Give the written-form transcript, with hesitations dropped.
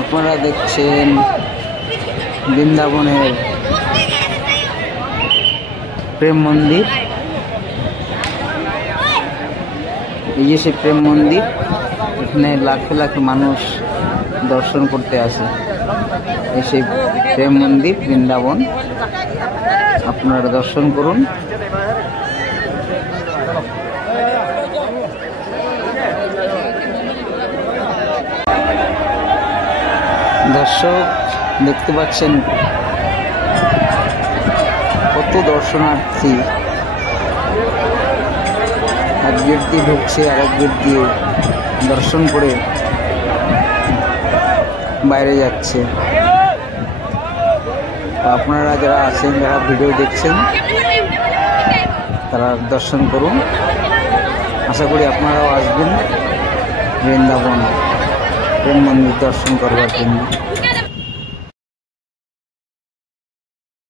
আপনারা দেখছেন বৃন্দাবনের প্রেম মন্দির। এই যে সেই প্রেম মন্দির, এখানে লাখে লাখে মানুষ দর্শন করতে আসে। এই সেই প্রেম মন্দির বৃন্দাবন, আপনারা দর্শন করুন। দর্শক দেখতে পাচ্ছেন কত দর্শনার্থী এক গেট দিয়ে ঢুকছে, আর এক গেট দিয়ে দর্শন করে বাইরে যাচ্ছে। আপনারা যারা আছেন, যারা ভিডিও দেখছেন, তারা দর্শন করুন। আশা করি আপনারাও আসবেন বৃন্দাবন প্রেম মন্দির দর্শন করবার জন্য।